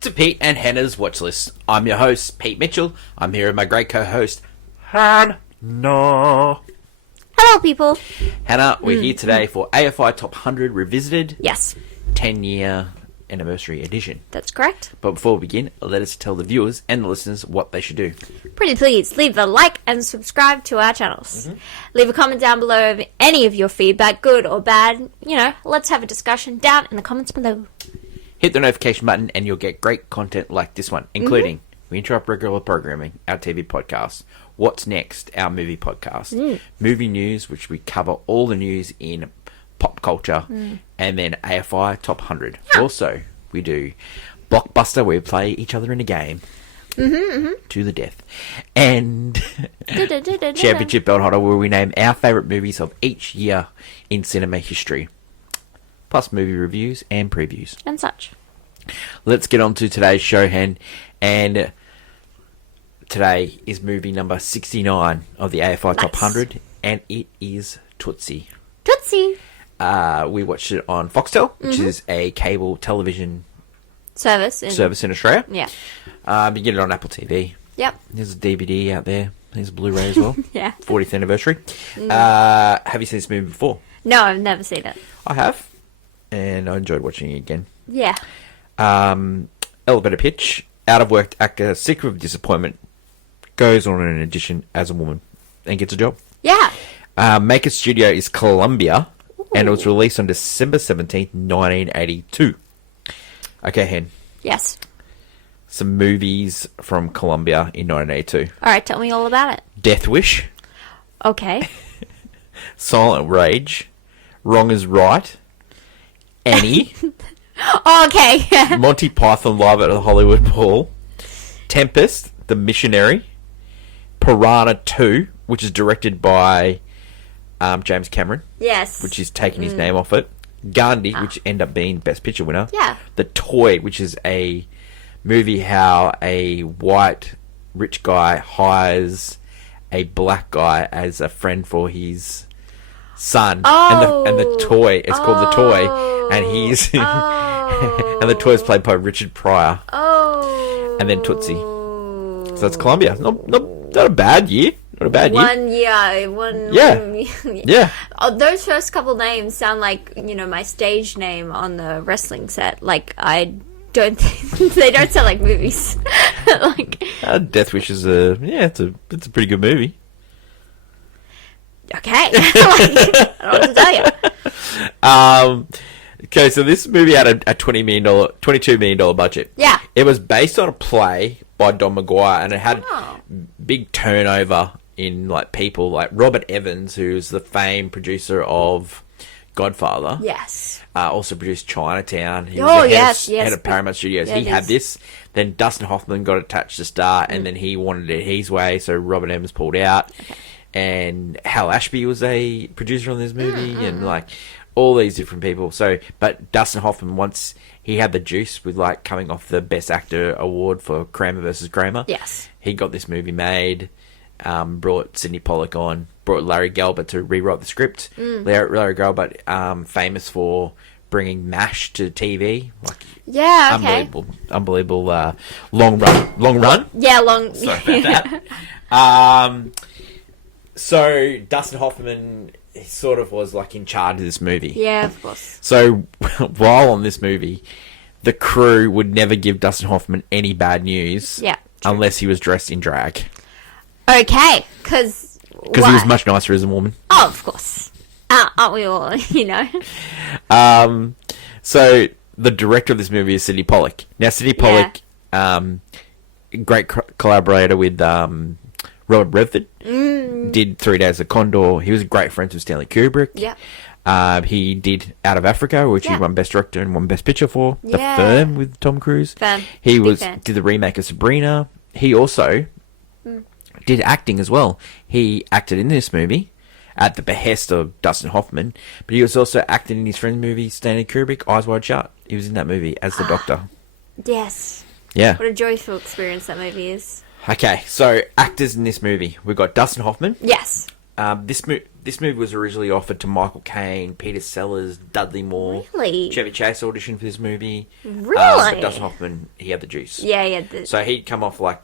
To Pete and Hannah's Watch List. I'm your host, Pete Mitchell. I'm here with my great co-host, Hannah. Hello, people. Hannah, we're here today for AFI Top 100 Revisited. Yes, 10-year anniversary edition. that's correct. But before we begin, let us tell the viewers and the listeners what they should do. Pretty please, leave a like and subscribe to our channels. Leave a comment down below of any of your feedback, good or bad. You know, let's have a discussion down in the comments below. Hit the notification button and you'll get great content like this one, including We Interrupt Regular Programming, our TV podcast, What's Next, our movie podcast, movie news, which we cover all the news in pop culture, and then AFI Top 100. Yeah. Also, we do Blockbuster, where we play each other in a game to the death, and Championship Belt Holder, where we name our favourite movies of each year in cinema history, plus movie reviews and previews. And such. Let's get on to today's show, Hen, and today is movie number 69 of the AFI Top 100, and it is Tootsie. Tootsie. We watched it on Foxtel, which is a cable television Service in Australia. Yeah. You can get it on Apple TV. Yep. There's a DVD out there. There's a Blu-ray as well. Yeah. 40th anniversary. Have you seen this movie before? No, I've never seen it. I have, and I enjoyed watching it again. Yeah. Elevator pitch. Out of work actor, sick of disappointment, goes on an audition as a woman and gets a job. Yeah. Maker studio is Columbia, and it was released on December 17th, 1982. Okay, Hen. Yes. Some movies from Columbia in 1982. All right, tell me all about it. Death Wish, Okay. Silent Rage, Wrong is Right, Annie, Oh, okay. Monty Python Live at the Hollywood Bowl, Tempest, The Missionary, Piranha 2, which is directed by James Cameron, Yes. which is taking his name off it, Gandhi, which ended up being Best Picture winner, Yeah. The Toy, which is a movie how a white rich guy hires a black guy as a friend for his son, and the toy, it's called The Toy, and he's and the toy is played by Richard Pryor. And then Tootsie. So that's Columbia. Not a bad year. Not a bad year. Yeah. Oh, those first couple names sound like, you know, my stage name on the wrestling set. Like, I don't think they don't sound like movies. Like, Death Wish is it's a pretty good movie. okay. Like, I don't know what to tell you. Okay, so this movie had a $22 million budget. Yeah. It was based on a play by Don McGuire, and it had big turnover in like people like Robert Evans, who's the famed producer of Godfather. Yes. Also produced Chinatown. He was the head of Paramount Studios. Yeah, he had this. Then Dustin Hoffman got attached to star, and then he wanted it his way, so Robert Evans pulled out. Okay. And Hal Ashby was a producer on this movie, and like all these different people. So, but Dustin Hoffman, once he had the juice with like coming off the Best Actor award for Kramer versus Kramer. Yes. He got this movie made. Brought Sidney Pollack on. Brought Larry Gelbart to rewrite the script. Larry Gelbart, famous for bringing MASH to TV. Like, yeah. Okay. Unbelievable. Long run. Yeah. Long. Sorry about that. So Dustin Hoffman sort of was like in charge of this movie. Yeah, of course. So while on this movie, the crew would never give Dustin Hoffman any bad news. Yeah. Unless he was dressed in drag. Okay, because he was much nicer as a woman. Oh, of course. Aren't we all? You know. So the director of this movie is Sidney Pollack. Now Sidney Pollack, great collaborator with Robert Redford. Did 3 Days of Condor. He was great friends with Stanley Kubrick. Yeah. He did Out of Africa, which he won Best Director and won Best Picture for. The Firm with Tom Cruise. He did the remake of Sabrina. He also did acting as well. He acted in this movie at the behest of Dustin Hoffman, but he was also acting in his friend's movie, Stanley Kubrick, Eyes Wide Shut. He was in that movie as the Doctor. Yes. Yeah. What a joyful experience that movie is. Okay, so actors in this movie. We've got Dustin Hoffman. Yes. This movie was originally offered to Michael Caine, Peter Sellers, Dudley Moore. Really? Chevy Chase auditioned for this movie. Really? But Dustin Hoffman, he had the juice. Yeah. So he'd come off like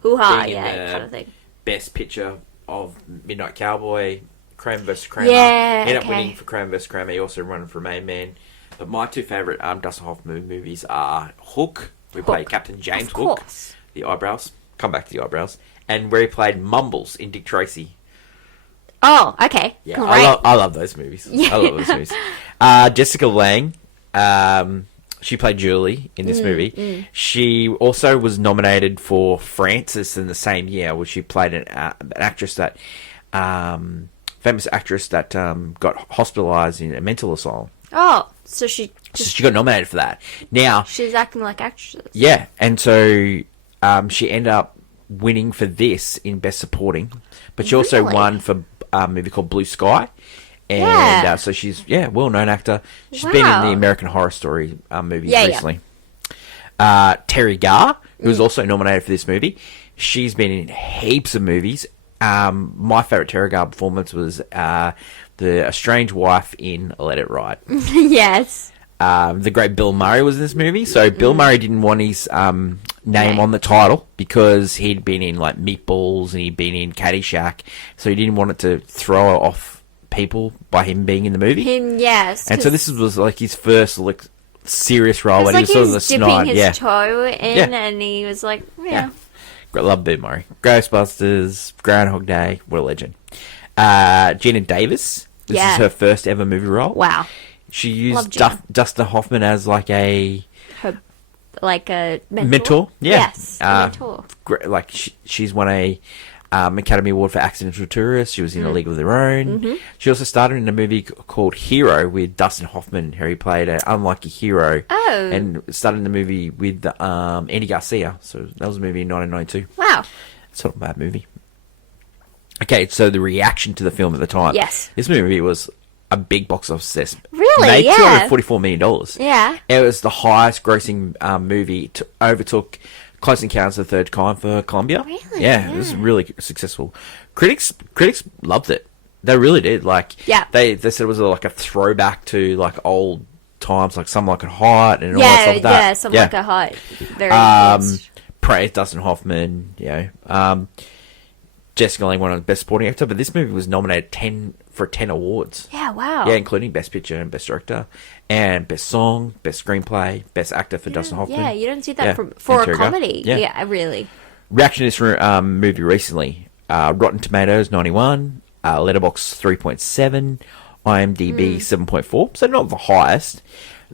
Hoo-ha, being in yeah, the kind of thing. Best Picture of Midnight Cowboy, Kramer vs. Kramer. Yeah, He ended up okay. winning for Kramer vs. Kramer. He also won for Main Man. But my two favourite Dustin Hoffman movies are Hook. We played Captain James Of Hook. course. The eyebrows. Come back to the eyebrows. And where he played Mumbles in Dick Tracy. Oh, okay. Yeah, Great. I love those movies. Yeah. I love those movies. Jessica Lange, she played Julie in this movie. She also was nominated for Frances in the same year, where she played an actress that, famous actress that got hospitalised in a mental asylum. Oh, so she So she got nominated for that. Now, she's acting like actresses. yeah, and so she ended up winning for this in Best Supporting, but she also Really? won for a movie called Blue Sky. And Yeah. so she's, well-known actor. She's been in Wow. the American Horror Story movies Yeah. recently. Terry Garr, who was also nominated for this movie. She's been in heaps of movies. My favourite Terry Garr performance was the estranged wife in Let It Ride. Yes. The great Bill Murray was in this movie. So Bill Murray didn't want his name on the title because he'd been in like Meatballs and he'd been in Caddyshack. So he didn't want it to throw off people by him being in the movie. Yes. And so this was like his first like serious role. It's When like he was sort of he's the dipping snide. his Yeah. toe in, Yeah. and he was like, Yeah. Great, love Bill Murray. Ghostbusters, Groundhog Day, what a legend. Gina Davis. This Yeah. is her first ever movie role. Wow. She Love used Gina. Dustin Hoffman as like a Like a mentor. mentor. Yeah. Yes, a mentor. Like she's won a Academy Award for Accidental Tourist. She was in A League of Their Own. Mm-hmm. She also started in a movie called Hero with Dustin Hoffman, where he played an unlucky hero. Oh. And started in the movie with Andy Garcia. So that was a movie in 1992. Wow. It's not a bad movie. Okay, so the reaction to the film at the time. Yes. This movie was a big box office success. Really? Made Yeah. $244 million. Yeah. It was the highest grossing movie, overtook Close Encounters of the Third Kind for Columbia. Really? Yeah, it was really successful. Critics loved it. They really did. Like, Yeah. they said it was like a throwback to like old times, like Some Like It Hot and all that stuff like that. Yeah, something like a hot. Very influenced. Praise Dustin Hoffman, Jessica Lange won on Best Supporting Actor, but this movie was nominated for 10 awards. Yeah, wow. Yeah, including Best Picture and Best Director, and Best Song, Best Screenplay, Best Actor for Dustin Hoffman. Yeah, you don't see that Yeah, for and a Terry Garr. comedy. Yeah. Yeah, really. Reaction to this movie recently: Rotten Tomatoes 91, Letterboxd 3.7, IMDb 7.4. So not the highest.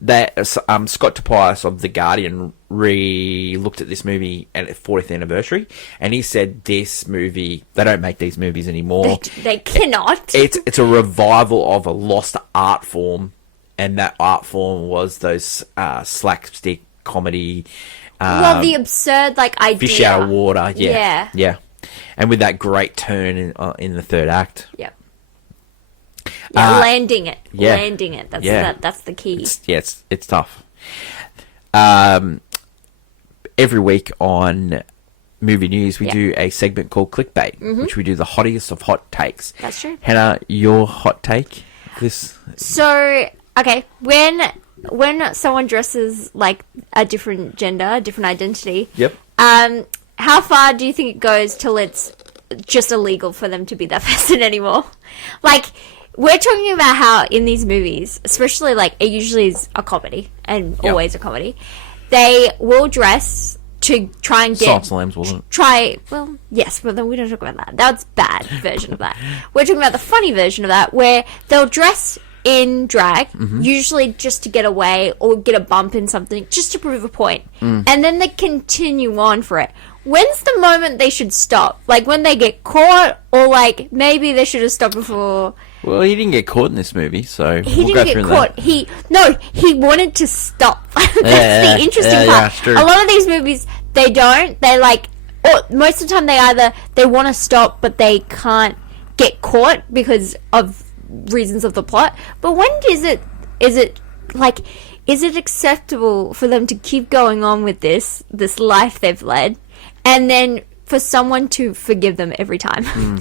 That Scott Tobias of The Guardian looked at this movie at its 40th anniversary, and he said this movie, they don't make these movies anymore. They cannot. It's a revival of a lost art form, and that art form was those slapstick comedy. Well, the absurd idea. Fish out of water. Yeah. Yeah. And with that great turn in the third act. Yeah. Yeah, Uh, landing it. yeah. Landing it. That's Yeah. that's the key. It's tough. Every week on Movie News, we do a segment called Clickbait, which we do the hottest of hot takes. That's true. Hannah, your hot take? This So, okay, when someone dresses like a different gender, a different identity, Yep. how far do you think it goes till it's just illegal for them to be that person anymore? Like, we're talking about how in these movies, especially it usually is a comedy and Yep. always a comedy, they will dress to try and get Silence of the Lambs, wasn't it? well, yes, but then we don't talk about that. That's bad version of that. We're talking about the funny version of that, where they'll dress in drag, usually just to get away or get a bump in something, just to prove a point. And then they continue on for it. When's the moment they should stop? Like when they get caught, or maybe they should have stopped before. Well, he didn't get caught in this movie, so He we'll go didn't through get that. caught. He wanted to stop. That's Yeah, the interesting yeah, part. it's true. A lot of these movies, they don't. They or most of the time they want to stop, but they can't get caught because of reasons of the plot. But when is it acceptable for them to keep going on with this life they've led, and then for someone to forgive them every time?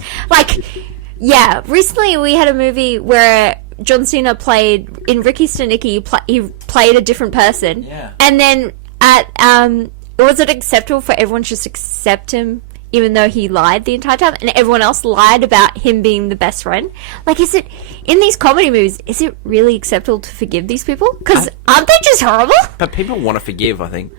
Yeah, recently we had a movie where John Cena played in Ricky Stenicki. He played a different person. Yeah. And then was it acceptable for everyone to just accept him, even though he lied the entire time, and everyone else lied about him being the best friend? Like, is it in these comedy movies? Is it really acceptable to forgive these people? Because aren't they just horrible? But people want to forgive, I think.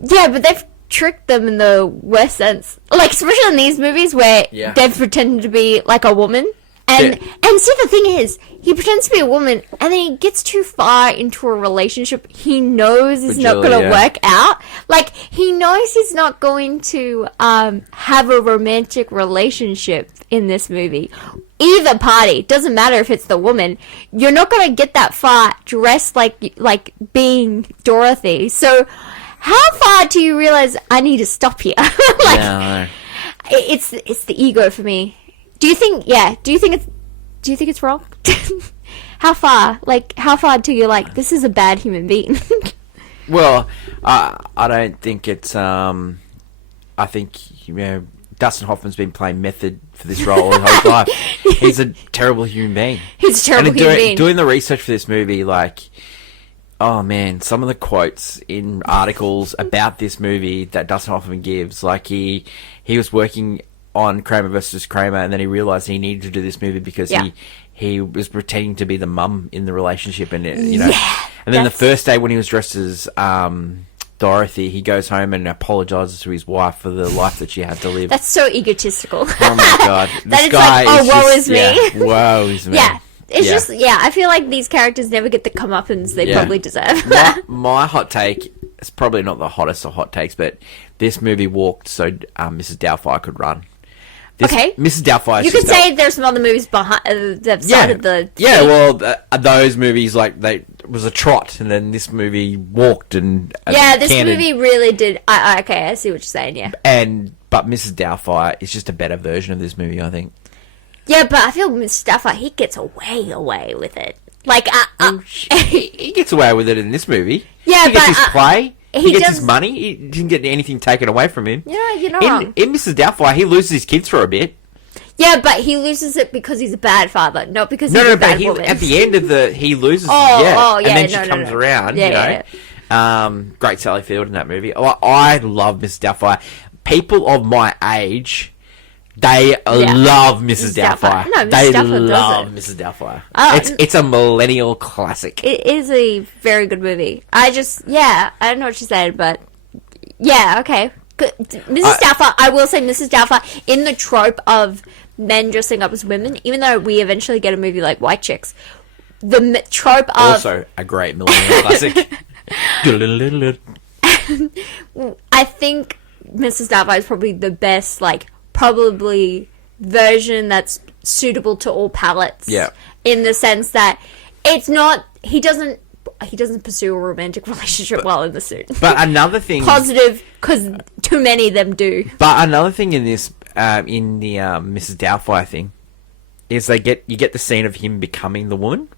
Yeah, but they've tricked them in the worst sense. Like, especially in these movies where they've pretended to be like a woman. And see, the thing is, he pretends to be a woman, and then he gets too far into a relationship he knows is not going to work out. Like, he knows he's not going to have a romantic relationship in this movie. Either party, doesn't matter if it's the woman, you're not going to get that far dressed like being Dorothy. So, how far do you realize I need to stop here? It's the ego for me. Do you think it's wrong? How far do you like, this is a bad human being? Well, I don't think it's, I think, Dustin Hoffman's been playing method for this role his whole life. He's a terrible human being. He's a terrible human being. Doing the research for this movie, like, oh man, some of the quotes in articles about this movie that Dustin Hoffman gives, like he was working on Kramer versus Kramer, and then he realised he needed to do this movie because he was pretending to be the mum in the relationship, and and then the first day when he was dressed as Dorothy, he goes home and apologises to his wife for the life that she had to live. That's so egotistical. Oh my god, this guy is woe is me. Yeah, woe is me. Yeah. It's just, I feel like these characters never get the comeuppance they probably deserve. my hot take, it's probably not the hottest of hot takes, but this movie walked so Mrs. Doubtfire could run. Mrs. Doubtfire. You could say there's some other movies behind that started the. Yeah, well, those movies it was a trot, and then this movie walked and. This movie really did. Okay, I see what you're saying. Yeah. But Mrs. Doubtfire is just a better version of this movie, I think. Yeah, but I feel Mrs. Doubtfire, he gets away with it. Like, he gets away with it in this movie. Yeah, he gets his play. He gets his money. He didn't get anything taken away from him. Yeah, you're not wrong. In Mrs. Doubtfire, he loses his kids for a bit. Yeah, but he loses it because he's a bad father, not because he's a bad woman. At the end of he loses. And then she comes around. Great Sally Field in that movie. I love Mrs. Doubtfire. People of my age, they love Mrs. Doubtfire. No, Mrs. They Doubtfire love Mrs. Doubtfire. It's a millennial classic. It is a very good movie. I don't know what she said, but okay. Mrs. Doubtfire, I will say Mrs. Doubtfire, in the trope of men dressing up as women, even though we eventually get a movie like White Chicks, the trope of... Also a great millennial classic. I think Mrs. Doubtfire is probably the best, probably version that's suitable to all palates. Yeah. In the sense that it's not... He doesn't pursue a romantic relationship while in the suit. But another thing... Positive, because too many of them do. But another thing in this, in the Mrs. Doubtfire thing, is you get the scene of him becoming the woman.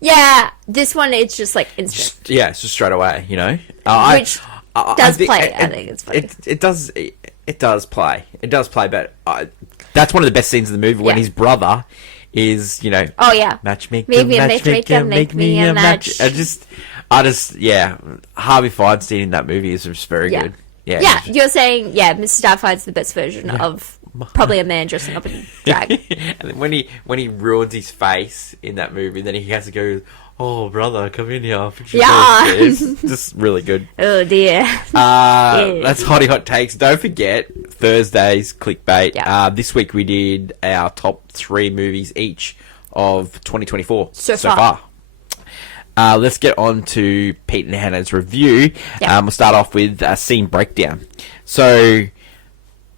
Yeah, this one, it's just instant. It's just straight away, Which does play. I think it's funny. It does play. It does play, but that's one of the best scenes of the movie when his brother is, oh yeah, matchmaker, make me a match. I just, Harvey Feinstein in that movie is just very good. Yeah, you're saying, Mrs. Doubtfire's the best version of probably a man dressing up in drag. And then when he ruins his face in that movie, then he has to go, oh brother, come in here. It's just really good. Oh dear. That's Hottie Hot Takes. Don't forget Thursday's clickbait. This week we did our top 3 movies each of 2024 so far. Let's get on to Pete and Hannah's review. We'll start off with a scene breakdown. So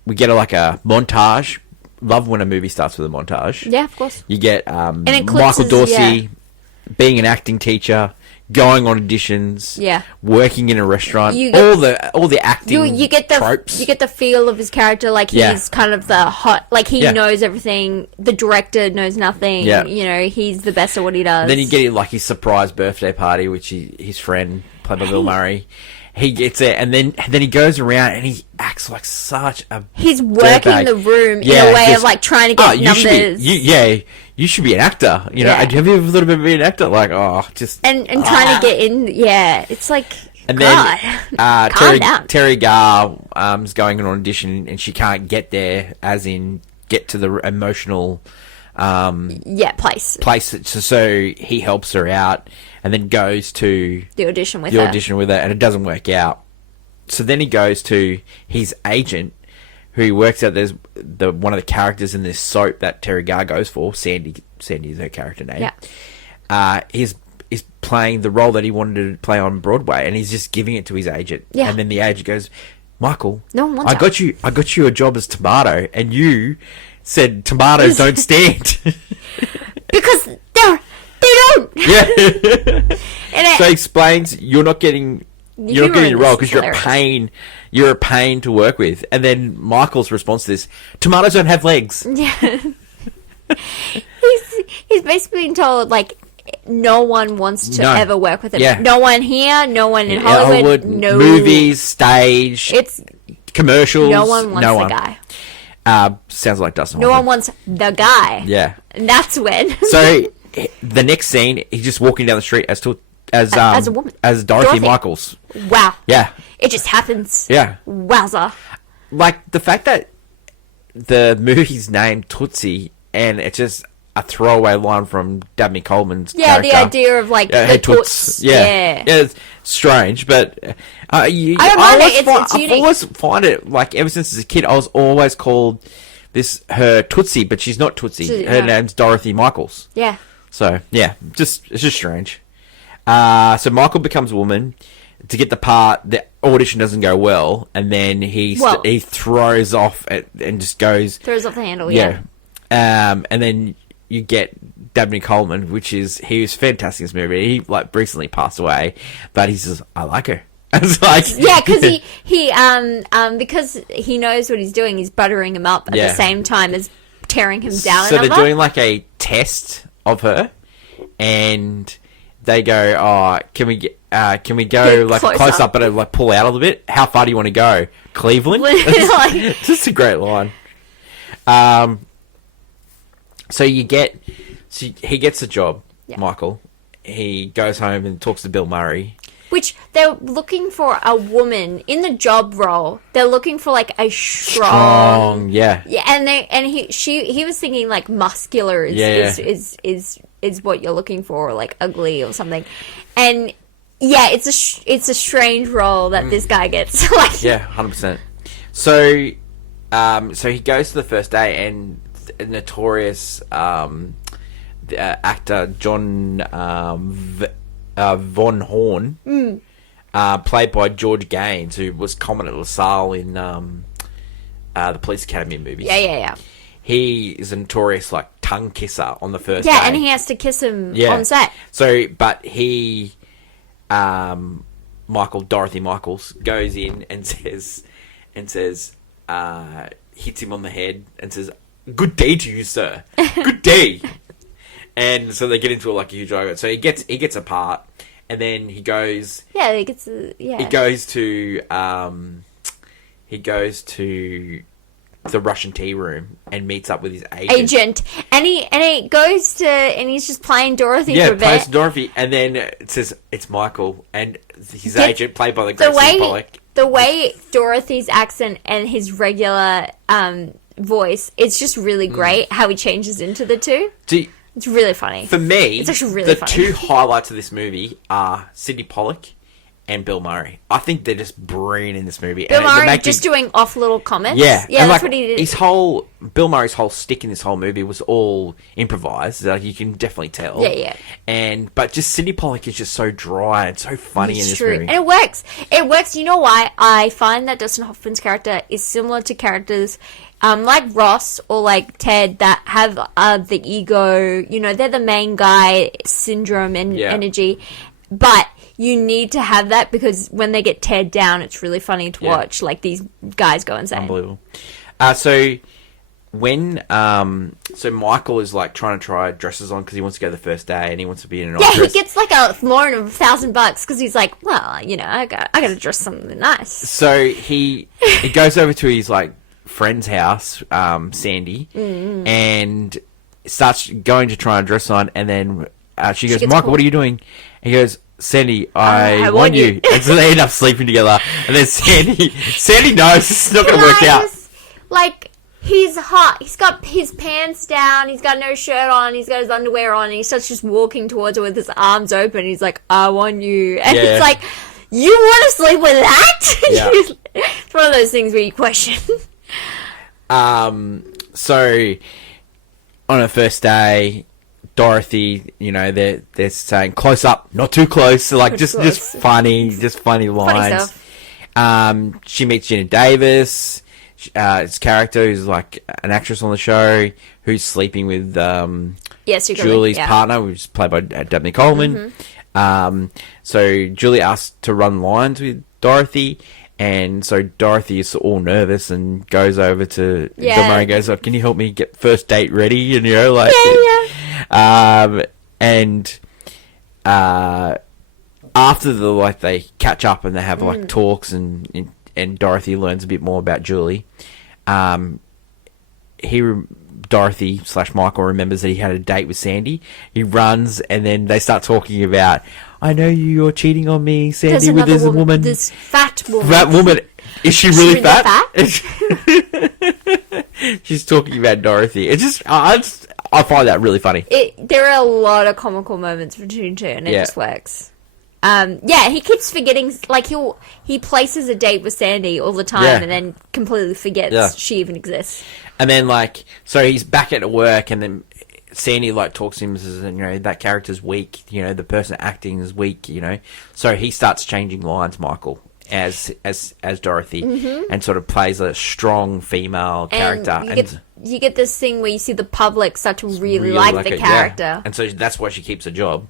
we get a montage. Love when a movie starts with a montage. Yeah, of course. You get Michael Dorsey being an acting teacher, going on auditions, working in a restaurant, all the acting you get the tropes. You get the feel of his character, he's kind of the hot, he knows everything. The director knows nothing. He's the best at what he does. And then you get his surprise birthday party, which his friend played by Bill Murray. He gets it, and then he goes around and he acts acts like such a He's working dirtbag. the room in Yeah, a way just- of like trying to get you should be, numbers. you should be an actor. You know, Yeah. have you ever thought about being an actor? Like, just and trying to get in. Yeah, it's like, and God, then calm down. Terry Garr is going on an audition and she can't get there, as in get to the emotional Place so he helps her out and then goes to the audition with the her. audition with her, and it doesn't work out. So then he goes to his agent, who he works out there's one of the characters in this soap that Terry Garr goes for. Sandy is her character name. Yeah. Is playing the role that he wanted to play on Broadway, and he's just giving it to his agent. Yeah. And then the agent goes, Michael, No one wants I got you a job as Tomato, and you said tomatoes don't stand. Because they don't. Yeah. And So he explains you're not getting the role because you're a pain to work with. And then Michael's response to this: tomatoes don't have legs. Yeah. He's basically being told, like, no one wants to ever work with him. Yeah. No one here, no one in Hollywood, no movies, stage, It's commercials. no one wants the guy. Sounds like Dustin. No Hoffman. one wants the guy. Yeah. And that's when. So the next scene, he's just walking down the street as a woman. as Dorothy Michaels. Wow. Yeah. It just happens. Yeah. Wowza. Like the fact that the movie's named Tootsie, and it's just a throwaway line from Dabney Coleman's character. The idea of like the hey, toots. Yeah, it's strange, but I don't mind it. It's I've unique. always find it, like, ever since as a kid, I was always called her Tootsie, but she's not Tootsie. Her name's Dorothy Michaels. Yeah. So yeah, it's just strange. So Michael becomes a woman to get the part. The audition doesn't go well, and then he throws off and just goes Throws off the handle. yeah. And then you get Dabney Coleman, he was fantastic in this movie. He like recently passed away, but he says, I like her. It's like, Yeah, because he because he knows what he's doing, he's buttering him up at the same time as tearing him down. So they're doing like a test of her, and they go, "Oh, can we go like close up, but like pull out a little bit? How far do you want to go? Cleveland?" It's just a great line. So he gets a job, Michael. He goes home and talks to Bill Murray. Which they're looking for a woman in the job role. They're looking for like a strong, yeah, and he was thinking like muscular is what you're looking for, or like ugly or something, and it's a strange role that this guy gets. Like 100%. So, so he goes to the first day, and the notorious actor John Von Horn, played by George Gaines, who was Commodore LaSalle in the Police Academy movies. Yeah. He is a notorious like tongue kisser on the first day. Yeah, and he has to kiss him on set. So, but he, Dorothy Michaels, goes in and says, hits him on the head and says, "Good day to you, sir. Good day." And so they get into like a huge argument. So he gets a part, and then he goes. Yeah, he gets. Yeah. He goes to the Russian tea room and meets up with his agent. And he goes to, and he's just playing Dorothy for a bit. Plays Dorothy, and then it says it's Michael and his agent, played by the great Sidney Pollack. The way Dorothy's accent and his regular voice, it's just really great how he changes into the two. It's really funny. For me, it's actually really funny. The two highlights of this movie are Sidney Pollack and Bill Murray. I think they're just brilliant in this movie. Bill Murray just doing off little comments. Yeah, that's like, what he did. Bill Murray's whole stick in this whole movie was all improvised. Like, you can definitely tell. Yeah. But just Sidney Pollack is just so dry and so funny in this movie. And it works. It works. You know why? I find that Dustin Hoffman's character is similar to characters like Ross or like Ted that have the ego. You know, they're the main guy syndrome and energy, but you need to have that because when they get teared down, it's really funny to watch. Like, these guys go insane. Unbelievable. So when so Michael is like trying to try dresses on because he wants to go the first day and he wants to be in an Yeah, dress. he gets like a loan of $1,000 because he's like, well, you know, I got to dress something nice. So he goes over to his like friend's house, Sandy, and starts going to try and dress on, and then she goes, Michael, what are you doing? He goes, Sandy, I want you. And so they end up sleeping together, and then Sandy knows this is not going to work out. Like, he's hot. He's got his pants down. He's got no shirt on. He's got his underwear on. And he starts just walking towards her with his arms open. He's like, I want you. And it's like, you want to sleep with that? Yeah. It's one of those things where you question. So, on her first day, Dorothy, you know, they're saying, close up, not too close. So, like, just funny lines. Funny stuff. She meets Gina Davis. His character, who's like an actress on the show, who's sleeping with Julie's partner, which is played by Dabney Coleman. So Julie asked to run lines with Dorothy, and so Dorothy is all nervous and goes over to Bill Murray and goes, can you help me get first date ready? And, you know, like... and after they catch up and they have, like, talks and Dorothy learns a bit more about Julie. Dorothy / Michael remembers that he had a date with Sandy. He runs, and then they start talking about, I know you're cheating on me, Sandy, with this woman. This fat woman. That woman. Is she really fat? fat? She's talking about Dorothy. It's just, I find that really funny. There are a lot of comical moments between two, and it just works. He keeps forgetting, like, he places a date with Sandy all the time and then completely forgets she even exists. And then, like, so he's back at work, and then Sandy, like, talks to him and says, you know, that character's weak, you know, the person acting is weak, you know. So he starts changing lines, Michael, as Dorothy, and sort of plays a strong female character. You get this thing where you see the public start to really like the character. Yeah. And so that's why she keeps a job.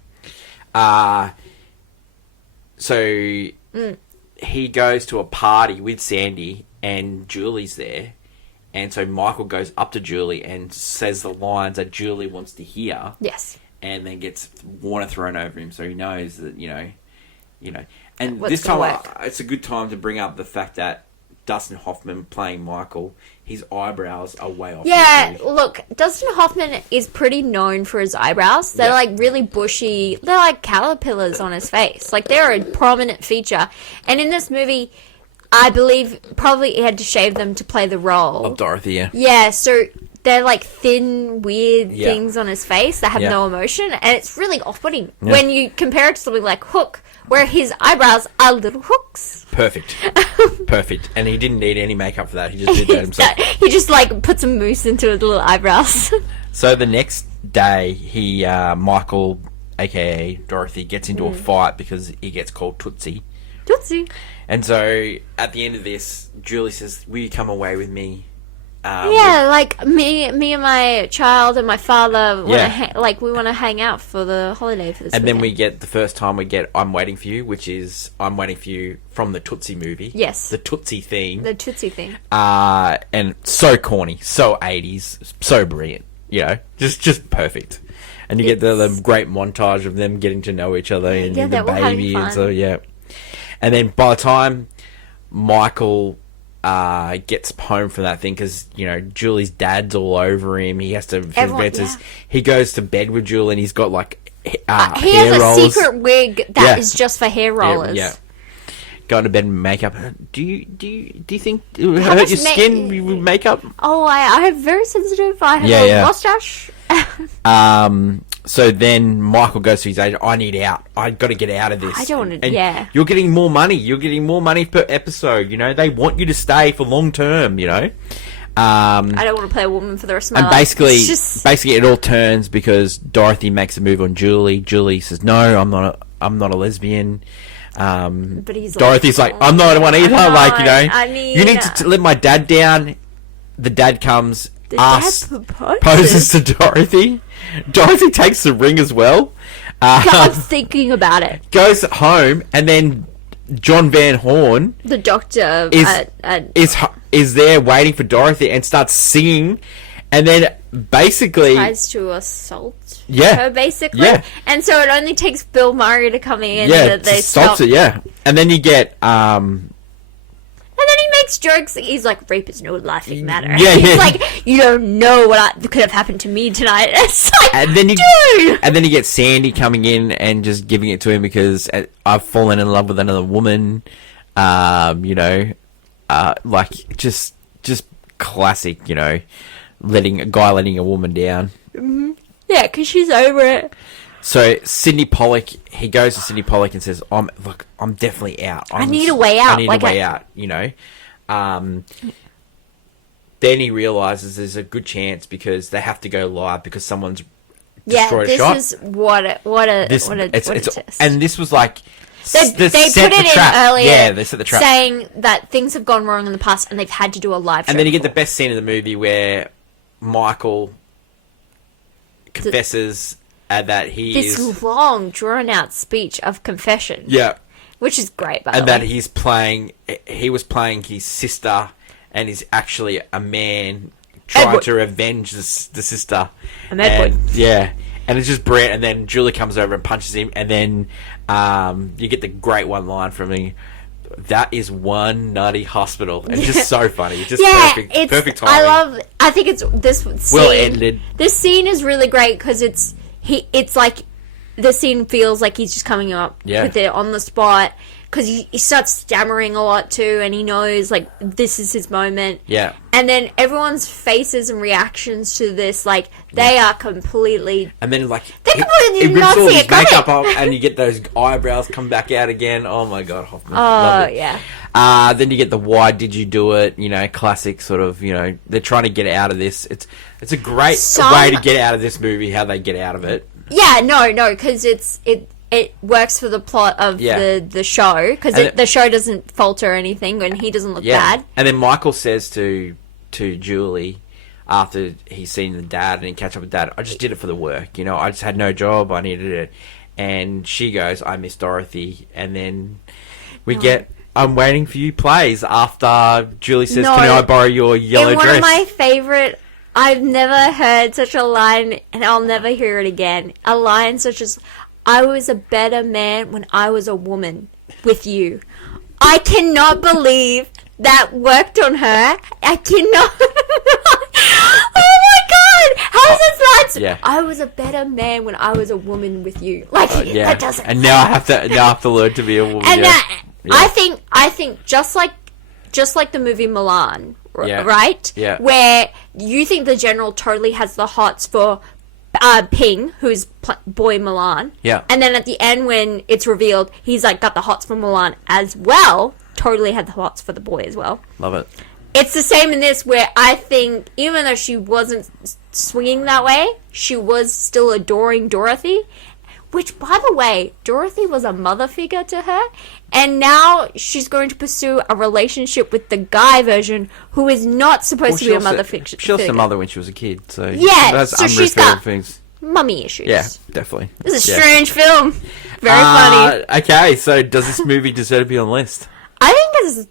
So he goes to a party with Sandy, and Julie's there. And so Michael goes up to Julie and says the lines that Julie wants to hear. Yes. And then gets water thrown over him, so he knows that, you know. And this time, it's a good time to bring up the fact that Dustin Hoffman playing Michael, his eyebrows are way off. Yeah, look, Dustin Hoffman is pretty known for his eyebrows. They're like really bushy. They're like caterpillars on his face. Like, they're a prominent feature. And in this movie, I believe probably he had to shave them to play the role of Dorothy. Yeah, so they're like thin, weird things on his face that have no emotion, and it's really off-putting when you compare it to something like Hook, where his eyebrows are little hooks. Perfect. And he didn't need any makeup for that. He just did that himself. He just like put some mousse into his little eyebrows. So the next day, Michael, aka Dorothy, gets into a fight because he gets called Tootsie. And so at the end of this, Julie says, will you come away with me? Like me and my child and my father we want to hang out for the holiday for this and weekend. Then we get the first time we get I'm Waiting For You, which is I'm Waiting For You from the Tootsie movie. Yes. The Tootsie theme. And so corny, so 80s, so brilliant, you know, just perfect. And you get the great montage of them getting to know each other and the baby and so and then by the time Michael gets home from that thing, because, you know, Julie's dad's all over him. He has to... He goes to bed with Julie and he's got, like, hair rolls. He has a secret wig that is just for hair rollers. Yeah. Going to bed and makeup. Do you think it would hurt your skin with makeup? Oh, I have very sensitive. I have a mustache. So then Michael goes to his agent. I need out. I got to get out of this. I don't want to. You're getting more money. You're getting more money per episode. You know, they want you to stay for long term. You know. I don't want to play a woman for the rest of my life. And basically, it all turns because Dorothy makes a move on Julie. Julie says, "No, I'm not a lesbian." But Dorothy's like, "I'm not one either." Like, you know, I mean, you need to let my dad down. The dad comes. Dad proposes to Dorothy. Dorothy takes the ring as well. I'm thinking about it. Goes home, and then John Van Horn, the doctor, is there waiting for Dorothy and starts singing. And then basically tries to assault Yeah. her, basically. Yeah. And so it only takes Bill Murray to come in yeah, that they assaults stop. it, yeah. And then you get And then he makes jokes. He's like, rape is no laughing matter. Yeah, He's yeah. like, you don't know what could have happened to me tonight. It's like, and then you dude! and then you get Sandy coming in and just giving it to him because I've fallen in love with another woman. You know, like just classic, you know, letting a woman down. Yeah, because she's over it. So Sidney Pollack, he goes to Sidney Pollack and says, I'm definitely out. I need a way out. I need a way out, you know. Then he realizes there's a good chance because they have to go live because someone's destroyed a shot. This is what a test. And this was like They put it in earlier. Yeah, they set the trap. Saying that things have gone wrong in the past and they've had to do a live show. And then you get the before. best scene of the movie where Michael confesses that he this is... long, drawn-out speech of confession. Yeah. Which is great, by the And way. that he was playing his sister and is actually a man trying Edward. to revenge the sister. I'm Edward. Yeah. And it's just brilliant. And then Julie comes over and punches him. And then you get the great one line from him. That is one nutty hospital. It's just so funny. Just perfect timing. I think it's this scene. Well edited. This scene is really great because it's like the scene feels like he's just coming up with it on the spot because he starts stammering a lot too, and he knows like this is his moment. Yeah. And then everyone's faces and reactions to this, like they are completely. And then like They completely did rips not all see his it coming. makeup off, and you get those eyebrows come back out again. Oh my god, Hoffman! Oh Love it. yeah. Then you get the why did you do it? You know, classic sort of. You know, they're trying to get out of this. It's a great way to get out of this movie. How they get out of it. Yeah, no, because it works for the plot of the show because the show doesn't falter or anything and he doesn't look bad. And then Michael says to Julie after he's seen the dad and he catch up with dad, I just did it for the work. You know, I just had no job. I needed it. And she goes, I miss Dorothy. And then we get I'm waiting for you plays after Julie says, can I borrow your yellow dress? One of my favorite. I've never heard such a line, and I'll never hear it again. A line such as, I was a better man when I was a woman with you. I cannot believe that worked on her. I cannot. Oh my god! How is this line? Yeah. I was a better man when I was a woman with you. Like, that doesn't. And now I have to learn to be a woman. And yeah. I think just like the movie Milan, right? Yeah. Where you think the general totally has the hots for Ping, who's boy Milan. Yeah. And then at the end when it's revealed he's like got the hots for Milan as well, totally had the hots for the boy as well. Love it. It's the same in this where I think even though she wasn't swinging that way, she was still adoring Dorothy. Which, by the way, Dorothy was a mother figure to her, and now she's going to pursue a relationship with the guy version, who is not supposed to be a mother figure. She lost her mother when she was a kid, so yeah, so she's got things. mummy issues. Yeah, definitely. This is a strange film. Very funny. Okay, so does this movie deserve to be on the list? I think this.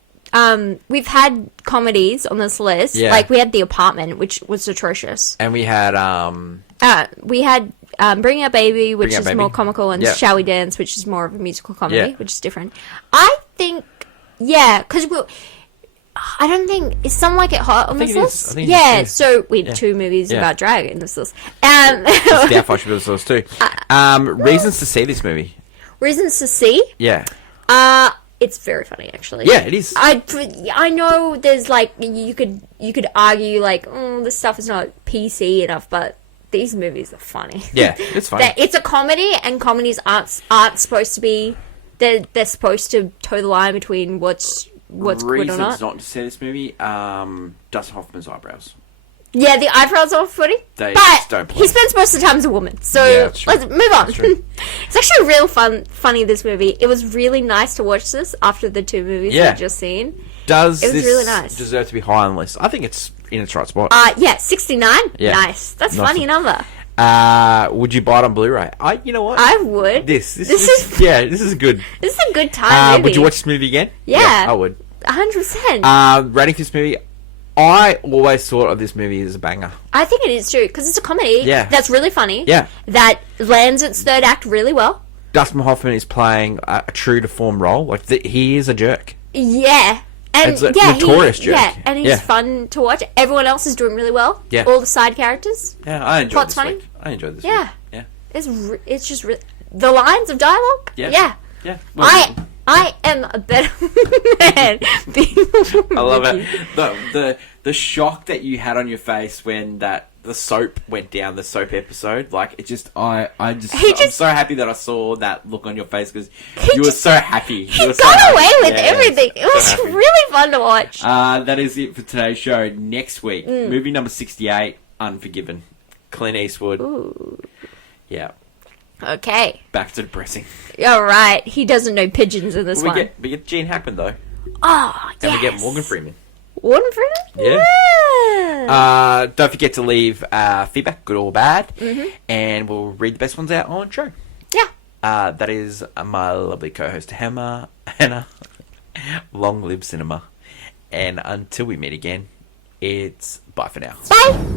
We've had comedies on this list. Yeah. Like we had The Apartment, which was atrocious. And we had Bring Up Baby, which Bring Up is Baby. more comical, and Yep. Shall We Dance, which is more of a musical comedy, Yeah. which is different. I think, yeah, because I don't think is Some Like It Hot on think this it is. list. I think it Yeah, is. so we had two movies Yeah. about drag in this list. AFI should be on the list too. Reasons to see this movie. Reasons to see. Yeah. It's very funny, actually. Yeah, it is. I know there's like you could argue like this stuff is not PC enough, but these movies are funny. Yeah, it's funny. It's a comedy, and comedies aren't supposed to be. They're supposed to toe the line between what's good or Reasons not. not to see this movie. Dustin Hoffman's eyebrows. Yeah, the eyebrows are funny, They but just don't play. he spends most of the time as a woman. So Yeah, that's true. let's move on. That's true. It's actually real funny. This movie. It was really nice to watch this after the two movies Yeah. we've just seen. Does It was this really nice. deserve to be high on the list? I think it's in its right spot. Yeah, 69. Yeah. Nice. That's a Nice funny one. number. Would you buy it on Blu-ray? You know what? I would. This is this is good. This is a good time movie. Would you watch this movie again? Yeah. I would. 100%. Rating for this movie, I always thought of this movie as a banger. I think it is too, because it's a comedy. Yeah. That's really funny. Yeah. That lands its third act really well. Dustin Hoffman is playing a true to form role. Like, he is a jerk. Yeah. And It's a notorious jerk. Yeah, and he's Yeah. fun to watch. Everyone else is doing really well. Yeah. All the side characters. Yeah, I enjoyed Plot's this funny. week. I enjoyed this Yeah. week. Yeah. It's just the lines of dialogue. Yeah. Yeah. Yeah. I am a better man being a woman. I love with it. you. The shock that you had on your face when the soap went down, the soap episode, like, it just, I'm so happy that I saw that look on your face, because you were so happy. He got away with everything. So It was happy. really fun to watch. That is it for today's show. Next week, movie number 68, Unforgiven. Clint Eastwood. Ooh. Yeah. Okay. Back to depressing. All right. He doesn't know pigeons in this We one. get Gene Hackman, though. Oh, yes. And we get Morgan Freeman. Warden Freeman? Yeah. Don't forget to leave feedback, good or bad, Mm-hmm. and we'll read the best ones out on show. Yeah. That is my lovely co-host Hannah. Long live cinema. And until we meet again, it's bye for now. Bye.